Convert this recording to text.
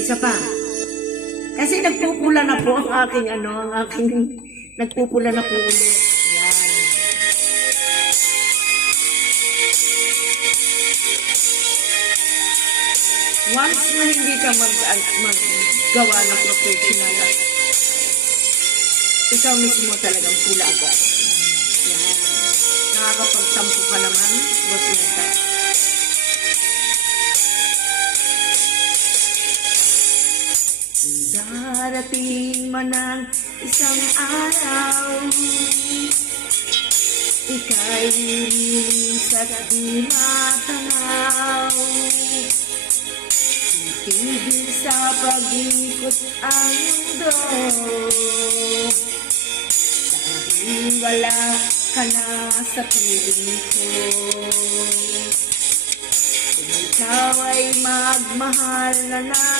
Isa pa. Kasi nagpupula na po ang aking nagpupula na po ulit. Yan. Once na hindi ka maggawa ng professional, ikaw mismo talagang pula agad. Yan. Nakakapagtampo ka naman, boss Neta. Darating man ang isang araw, ika'y lilis at di matanaw. Titigil sa pag-ikot ang mundo, dahil wala ka na sa piling ko. Kung ikaw ay magmahal na ng